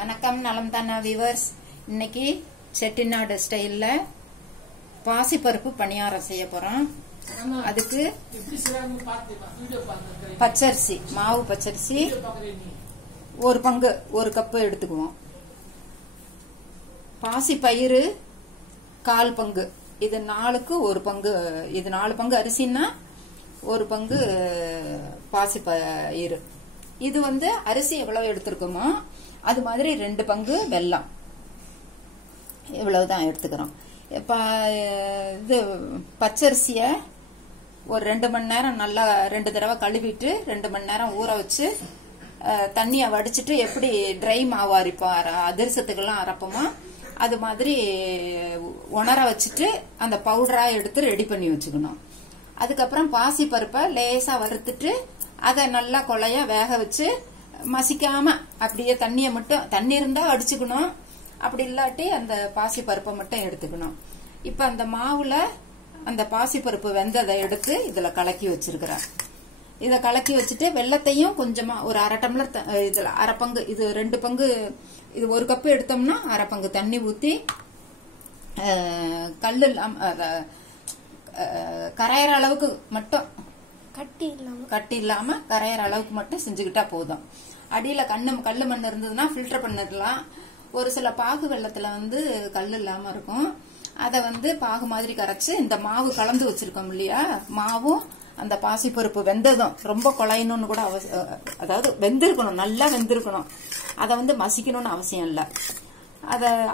வணக்கம் நலம் தானா வியூவர்ஸ். இன்னைக்கு செட்டிநாடு ஸ்டைல்ல பாசிப்பருப்பு பணியாரம் செய்ய போறோம். அதுக்கு பச்சரிசி, மாவு பச்சரிசி ஒரு பங்கு, ஒரு கப்பு எடுத்துக்குவோம். பாசி பயிறு 1/4 பங்கு. இது 4க்கு ஒரு பங்கு. இது 4 பங்கு அரிசின்னா ஒரு பங்கு பாசி பயிறு. இது அரிசி எவ்வளவு எடுத்திருக்கோமோ அது மாதிரி 2 பங்கு வெல்லம். இவ்வளவுதான் எடுத்துக்கிறோம். இது பச்சரிசிய ஒரு 2 மணி நேரம் நல்லா 2 தடவை கழுவிட்டு 2 மணி நேரம் ஊற வச்சு தண்ணிய வடிச்சிட்டு எப்படி ட்ரை மாவு அரைப்போம், அதிரசத்துக்கெல்லாம் அரைப்போமோ அது மாதிரி உணர வச்சுட்டு அந்த பவுடரா எடுத்து ரெடி பண்ணி வச்சுக்கணும். அதுக்கப்புறம் பாசி பருப்பை லேசா வறுத்துட்டு அதை நல்லா கொலையா வேக வச்சு மசிக்காம அப்படியே தண்ணிய மட்டும், தண்ணி இருந்தா அடிச்சுக்கணும், அப்படி இல்லாட்டி அந்த பாசி பருப்பை மட்டும் எடுத்துக்கணும். இப்ப அந்த மாவுல அந்த பாசி பருப்பு வெந்ததை எடுத்து இதுல கலக்கி வச்சிருக்கிறேன். இத கலக்கி வச்சுட்டு வெள்ளத்தையும் கொஞ்சமா ஒரு 1/2 டம்ளர், இதுல 1/2 பங்கு, இது 2 பங்கு, இது 1 கப்பு எடுத்தோம்னா 1/2 பங்கு தண்ணி ஊத்தி கல்லு கரையிற அளவுக்கு மட்டும், கட்டி இல்லாம கரையிற அளவுக்கு மட்டும் செஞ்சுக்கிட்டா போதும். அடியில கல்லு மண் இருந்ததுன்னா ஃபில்டர் பண்ணிடலாம். ஒரு சில பாகு வெள்ளத்துல கல்லு இல்லாம இருக்கும். அத பாகு மாதிரி கரைச்சு இந்த மாவு கலந்து வச்சிருக்கோம் இல்லையா, மாவும் அந்த பாசிப்பருப்பு வெந்ததும் ரொம்ப குழையணும்னு கூட அதாவது வெந்திருக்கணும், நல்லா வெந்திருக்கணும். அத மசிக்கணும்னு அவசியம் இல்ல.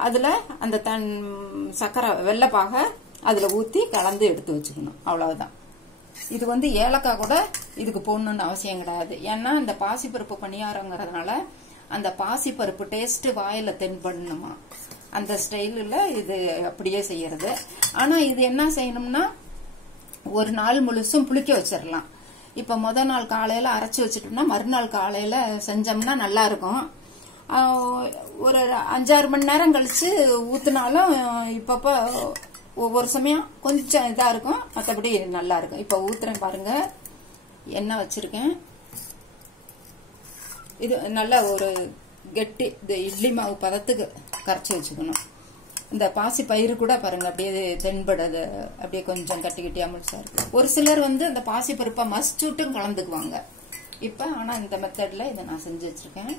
அதுல அந்த சக்கரை வெள்ளப்பாக அதுல ஊத்தி கலந்து எடுத்து வச்சுக்கணும். அவ்வளவுதான். இது ஏலக்காய் கூட இதுக்கு போடணும்னு அவசியம் கிடையாது. ஏன்னா இந்த பாசிப்பருப்பு பணியாரங்கிறதுனால அந்த பாசிப்பருப்பு டேஸ்ட் வாயில தென்படணுமா, அந்த ஸ்டைல இது அப்படியே செய்யறது. ஆனா இது என்ன செய்யணும்னா ஒரு நாள் முழுசும் புளிக்க வச்சிடலாம். இப்ப முத நாள் காலையில அரைச்சு வச்சுட்டோம்னா மறுநாள் காலையில செஞ்சோம்னா நல்லா இருக்கும். ஒரு 5-6 மணி நேரம் கழிச்சு ஊத்துனாலும் இப்பப்ப ஒவ்வொரு சமயம் கொஞ்சம் இதா இருக்கும், மற்றபடி நல்லா இருக்கும். இப்ப ஊத்துறேன் பாருங்க, எண்ணெய் வச்சிருக்கேன். இது நல்ல ஒரு கெட்டி இட்லி மாவு பதத்துக்கு கரைச்சி வச்சுக்கணும். இந்த பாசி பயிறு கூட பாருங்க அப்படியே தென்படுது, அப்படியே கொஞ்சம் கட்டி கட்டியா முழுசா இருக்கு. ஒரு சிலர் அந்த பாசி பருப்பை மசிச்சுட்டும் கலந்துக்குவாங்க. இப்ப ஆனா இந்த மெத்தட்ல இதை நான் செஞ்சு வச்சிருக்கேன்.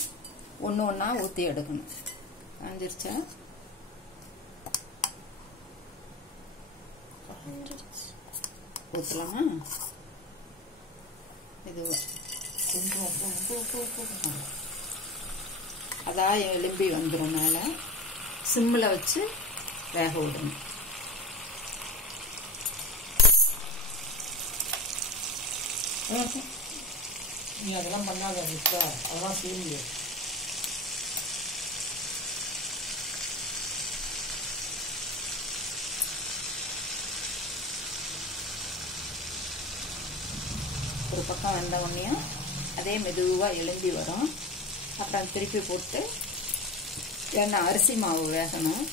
ஒன்னா ஊத்தி எடுக்கணும். காஞ்சிருச்சா? ஊத்தலாமா? இது அதான் எலும்பி வந்துடும். மேல சிம்ல வச்சு வேக விடணும். நீ அதெல்லாம் பண்ணாத, அதெல்லாம் செய்ய முடியாது. ஒரு பக்கம் வந்த உடனே அதே மெதுவா எலும்பி வரும். அப்புறம் திருப்பி போட்டு ஏன்னா அரிசி மாவு வேகணும்.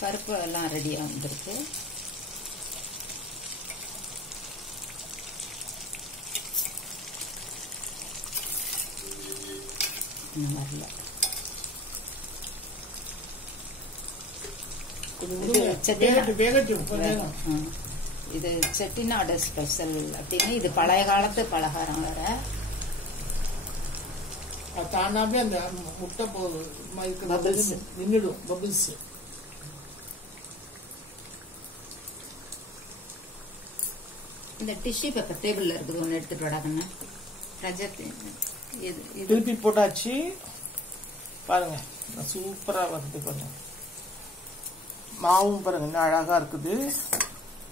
பருப்பு எல்லாம் ரெடியா வந்துருக்கு. வரல. இது செட்டிநாடு ஸ்பெஷல் அப்படின்னு, இது பழைய காலத்து பலகாரம் வேற. தானாவே அந்த முட்டை பபிள்ஸ் நின்னுடும். பபிள்ஸ் இந்த டிஷ்யூ பேப்பர் டேபிள்ல இருக்குது, ஒன்னு எடுத்துட்டு வராங்க. திருப்பி போட்டாச்சு பாருங்க, சூப்பரா வருது பாருங்க. மாவும் பாருங்க இன்னும் அழகா இருக்குது.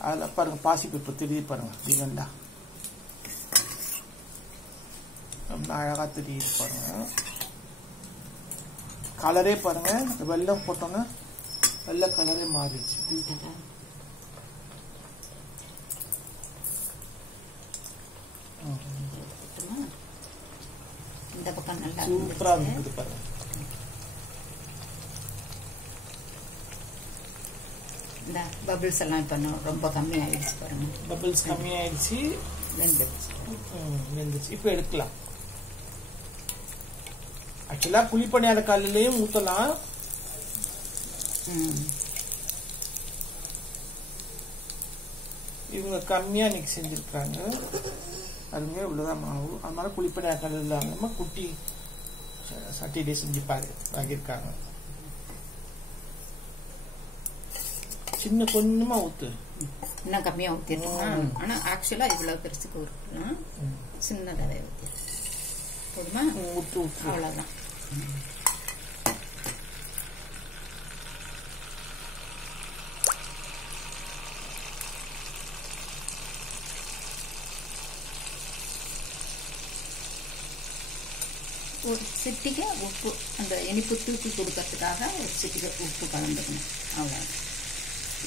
அதுல பாருங்க பாசி பருப்பு தெரியுது பாருங்க, தீகண்டா ரொம்ப அழகா தெரியுது பாருங்க. கலரே பாருங்க, வெள்ளம் போட்டோன்னா வெள்ளை கலரே மாறிடுச்சு. இந்த பக்கம் நல்லா சூப்பரா இருக்குது பாருங்க. இந்த பபிள்ஸ் எல்லாம் இப்ப ரொம்ப கம்மி ஆயிடுச்சு பாருங்க. பபிள்ஸ் கம்மி ஆயிடுச்சு, வெந்துச்சு. இப்ப எடுக்கலாம். ஆக்சுவலா குழிப்பணியார கல்லுலயும் ஊத்தலாம். இவங்க கம்மியா இன்னைக்கு செஞ்சிருக்காங்க. அருமையா உள்ளதான் மாவு. அதனால குழிப்பணியார கல் இல்லாம குட்டி சட்டிலே செஞ்சு வாங்கியிருக்காங்க. சின்ன கொஞ்சமா ஊத்து, இன்னும் கம்மியா ஊத்திடலாம். ஆனா ஆக்சுவலா இவ்வளவு பெருசுக்கு ஊற்றலாம், சின்னதாவே ஊத்தி போதுமா? ஊத்து ஊத்து, அவ்வளவுதான். ஒரு சிட்டிகை உப்பு, அந்த இனிப்பு தூக்கி கொடுக்கறதுக்காக ஒரு சிட்டிகை உப்பு கலந்துக்கணும், அவ்வளோ.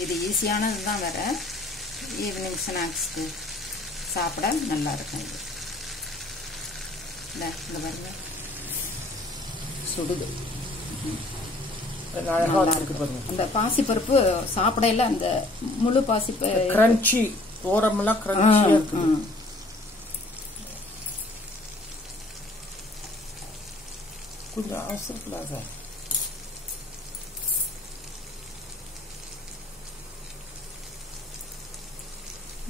இது ஈஸியானது தான். வேற ஈவினிங் ஸ்நாக்ஸ்க்கு சாப்பிட நல்லா இருக்கும். இது இந்த பாருங்க சுடுது, நல்லா இருக்கு. அந்த பாசிப்பருப்பு சாப்பிடையில அந்த முழு பாசிப்பருப்பு கிரன்ச்சி, ஓரமெல்லாம் கிரன்ச்சியா இருக்கு. கொஞ்சம் அவசரப்படாத.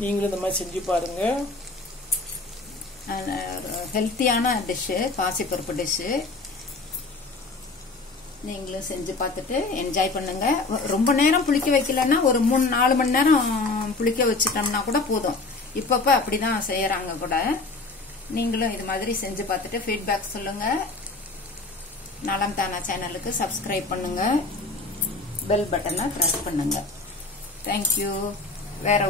நீங்களும் இந்த மாதிரி செஞ்சு பாருங்க. ஹெல்த்தியான டிஷ்ஷு, பாசிப்பருப்பு டிஷ்ஷு. நீங்களும் செஞ்சு பார்த்துட்டு என்ஜாய் பண்ணுங்க. ரொம்ப நேரம் புளிக்க வைக்கலன்னா ஒரு 3-4 மணி நேரம் புளிக்க வச்சுட்டோம்னா கூட போதும். இப்பப்ப அப்படிதான் செய்யறாங்க கூட. நீங்களும் இது மாதிரி செஞ்சு பார்த்துட்டு ஃபீட்பேக் சொல்லுங்க. நலம் தானா சேனலுக்கு சப்ஸ்கிரைப் பண்ணுங்க, பெல் பட்டனை பிரஸ் பண்ணுங்க. தேங்க்யூ. வேற